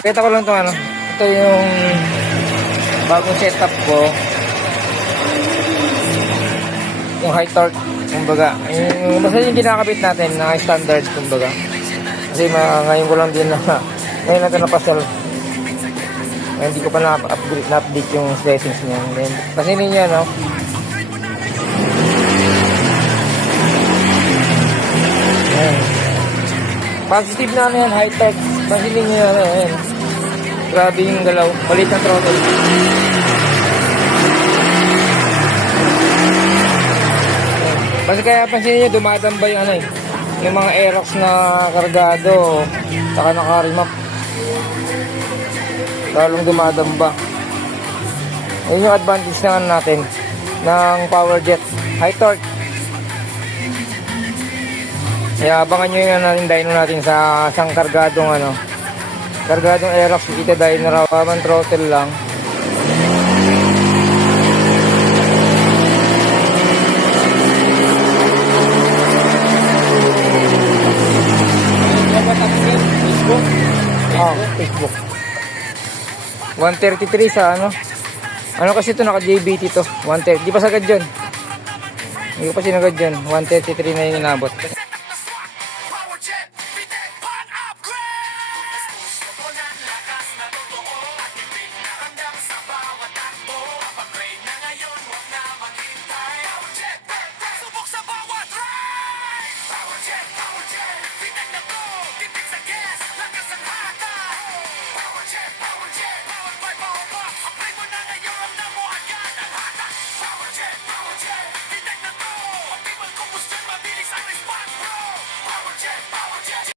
Kita ko lang itong ano. Ito yung bagong setup ko. Yung high torque, kumbaga. Basta yung kinakabit natin na standard, kumbaga. Kasi ngayon ko lang din na ngayon natin napasal. Hindi ko pa na-update yung settings niya. Kasi niya, no? Ayan. Positive na ano yan, high torque. Pansinin nyo yan, ayan. Grabe yung galaw. Palit ng throttle. Kasi kaya pansinin nyo, dumadamba yung ano eh. Yung mga Aerox na kargado. Saka naka-remap. Lalong dumadamba. Ayun yung advantage naman natin ng power jet. High torque. Kaya abangan nyo yung dyno natin sa isang kargadong ano. Kargadong Aerox. Kita dyno raw. Habang throttle lang. Facebook. 133 sa ano. Ano kasi ito, naka JBT to. 130. Di pa sagad yun. Hindi ko pa sinagad yun. 133 na yung inabot.